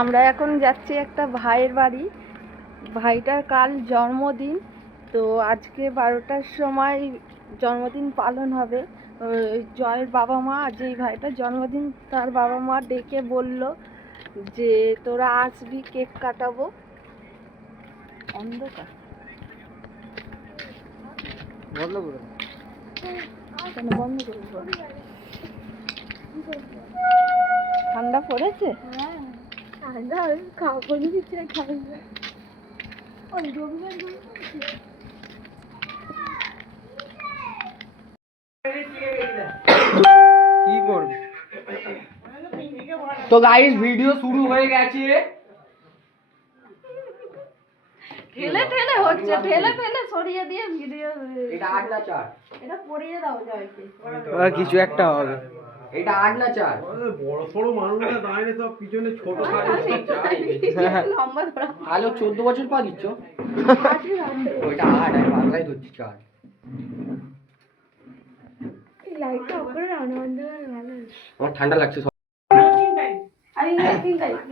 আমরা এখন যাচ্ছি একটা ভাইয়ের বাড়ি। ভাইটার কাল জন্মদিন, তো আজকে 12টার সময় জন্মদিন পালন হবে। জয়ের বাবা মা, আজ এই ভাইটার জন্মদিন, তার বাবা মা ডেকে বলল যে তোরা আসবি, কেক কাটাবো। অন্ধকার বন্ধ করে কেন বন্ধ করবো? ঠান্ডা পড়েছে? হ্যাঁ ঠান্ডা খাওয়া করে দিচ্ছে, খাই না। ওই রবিবার কি করবে? তো গাইস ভিডিও শুরু হয়ে গেছে। ঠেলে ঠেলে হচ্ছে, ঠেলে ঠেলে সরিয়ে দিয়ে ভিডিও। এটা 8 না 4? এটা পড়িয়ে দাও জয়কে। আর কিছু একটা হবে। এটা 8 না 4? বড় সড়ো মানুষরা দাঁড়িয়ে সব পিছনে ছোট খাটো লম্বা ধরা আলো 14 বছর পা দিচ্ছ? ওইটা 8, আমি বাংলায় ধরছি 4। এই লাইটটা উপরে রাউন্ড রাউন্ড করে ভালো। আমার ঠান্ডা লাগছে সব। আই থিংক আই 26 তারিখ।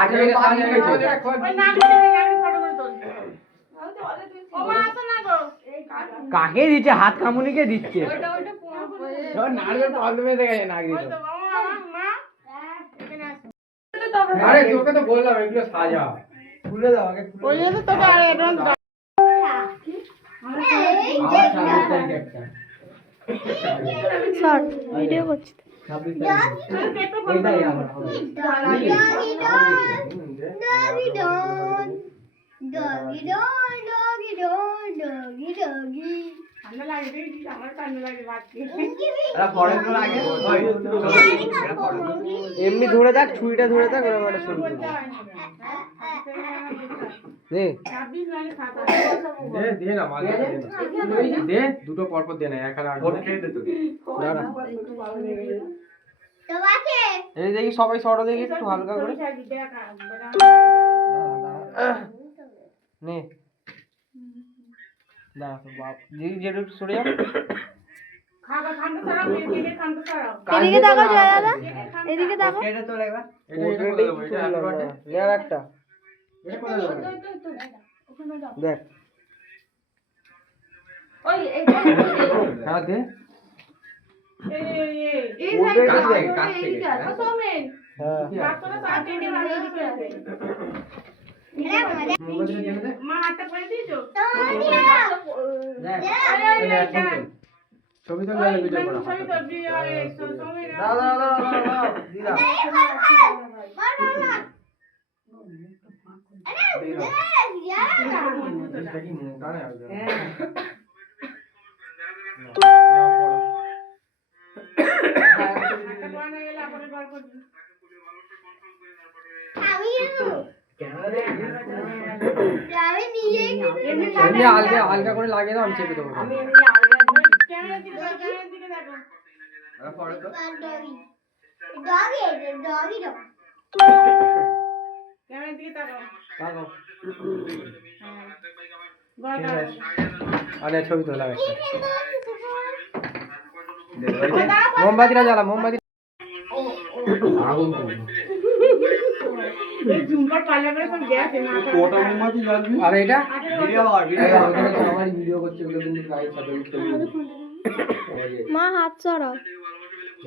আজ থেকে 7 জায়গায় চলে। ওই না করে ফটো করে তোল। ও মা আসো না গো। কাকে দিচ্ছে? হাত কামুনিকে দিচ্ছে। ওইটা সব নাড়ের প্রবলেমে দেখা যায় নাক দিতে। মা এখানে আসো। আরে তোকে তো বললাম এগুলো সাজা। খুলে দাও আগে। ওই তো তোকে আর অ্যাডভান্স দাও। স্যার ভিডিও করছি। এমনি ধরে থাক, ছুরিটা ধরে থাক, ওরা একটা শুরু করবে। দে দে না মাল দে, দুটো পর পর দে না, এক আর আট দে তো। দাঁড়া এই দেখি সবাই সরো দেখি একটু হালকা করে। নে দাঁড়া তো বাপ, দেখি যেটা একটু সরে যাও। এদিকে তাকাও জয় দাদা, এদিকে তাকাও। এটা তোর একবার এটা করে দেবো, এটা লেয়ার একটা এটা করে দেবো। দেখ ওই এইটা হ্যাঁ দে এই সাইড সাইড থেকে কাছ থেকে সোমেন হ্যাঁ রাস্তাটা সাইড থেকে রাস্তা দিকে আছে। মোবাইলটা দিয়ে দে। মা হাতটা করে দিয়েছো? দেখ এই ছবি তো গেলে ভিডিও করা ছবি তো সোমেন দাও দাও দাও দাও দিদা এটা কি মোটা না হবে? এমনি আলগা আলগা করে লাগিয়ে দাও, আমি চেপে দেবো। আরে ছবি তোলা একটা মোমবাতিটা জ্বালা, মোমবাতি আগুন আর এটা আমার ভিডিও করছে ওগুলো কিন্তু গাইড সাথে মা হাত সরাও।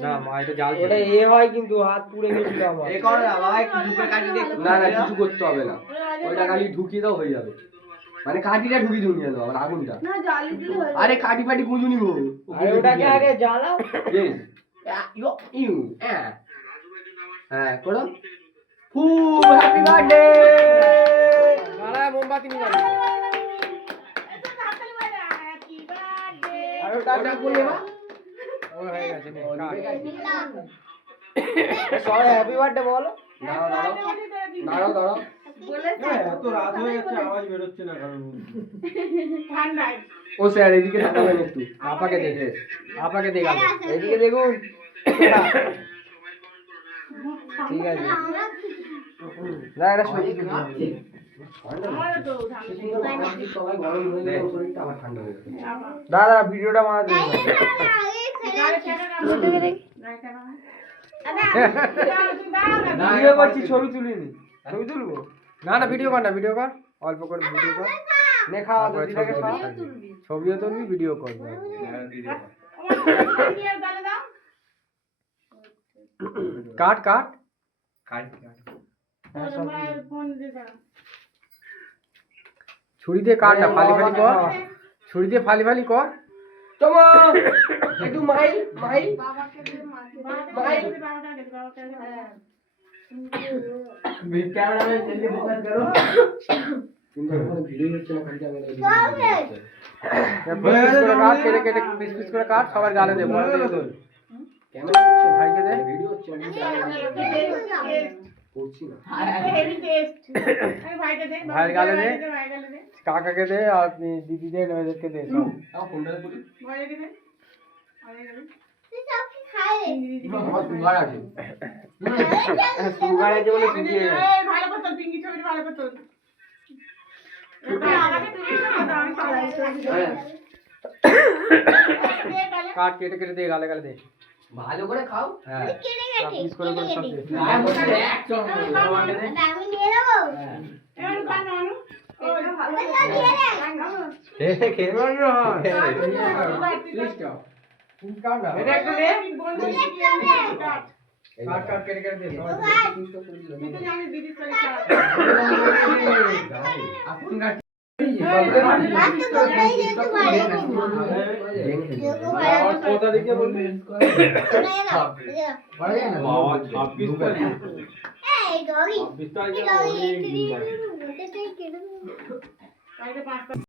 না মা এটা জাল, এটা এ হয় কিন্তু হাত পুড়ে গেছিল আমার। এ করো না বাবা, একটু ঢুকে কাটি দে। না না কিছু করতে হবে না, ওইটা খালি ঢুকিয়ে দাও হয়ে যাবে। মানে কাঠিটা ঢুকিয়ে দিও নিয়ে দাও আর আগুনটা। না জ্বালি দিলে হয়। আরে কাঠি ফাটি গুঁজু নিব। আরে ওটাকে আগে জ্বালাও। ইয়েস ইউ ইউ হ্যাঁ করো। ফু হ্যাপি বার্থডে। জ্বালা মোমবাতি নিয়ে যাবে। আর ওটা করলে বা ও হয়ে গেছে নে সবাই হ্যাপি বার্থডে বলো। দাঁড়াও দাঁড়াও দাঁড়াও দাঁড়াও, এত রাত হয়ে যাচ্ছে আওয়াজ বের হচ্ছে না কারণ ঠান্ডায়। ও স্যার এদিকে তাকাবেন একটু, আপাকে দেখে, আপাকে দেখাবে, এদিকে দেখুন। ঠিক আছে না এটা সত্যি দাদা ভিডিওটা মারা দিন। ভিডিও করছি, ছবি তুলিনি। ছবি তুলবো? না না ভিডিও কর না, ভিডিও কর, অল্প করে ভিডিও কর। নে খাওয়া তারপরে দিদিটাকে ছবি খাওয়া। তুলবি। ছবিও তুলবি, ভিডিও করবি। কাট কাট ছুরি দিয়ে কাট না, ফালি ফালি কর, ছুরি দিয়ে ফালি ফালি কর। তোমা একটু মাইল মাইল মাইল ক্যামেরাম্যান জলদি ফোকাস করো। কিন্তু এখন ভিডিও হচ্ছে না, খালি ক্যামেরা পিস করে কাট, কেটে কেটে পিস পিস করে কাট, সবার গালে দে, বড় দিয়ে দে। ক্যামেরা হচ্ছে না, ভাইকে দে। ভিডিও হচ্ছে না, করছি না। ভাইয়ের গালে দে, কাকাকে দে, আর দিদি দে, মেয়েদেরকে দে সব। আও ফোনটা করি। সুগার আছে বলে শুকিয়ে গেছে। কাট, কেটে কেটে দে, গালে গালে দে। ভালো করে খাও। হ্যাঁ পিস করে করে সব দে। এটা একটু দে। কাট কাট কেটে কেটে দে সবাই কথা দিকে বলবি। বাবা 26 তারিখ। 26 তারিখে অনেক দিন বাকি।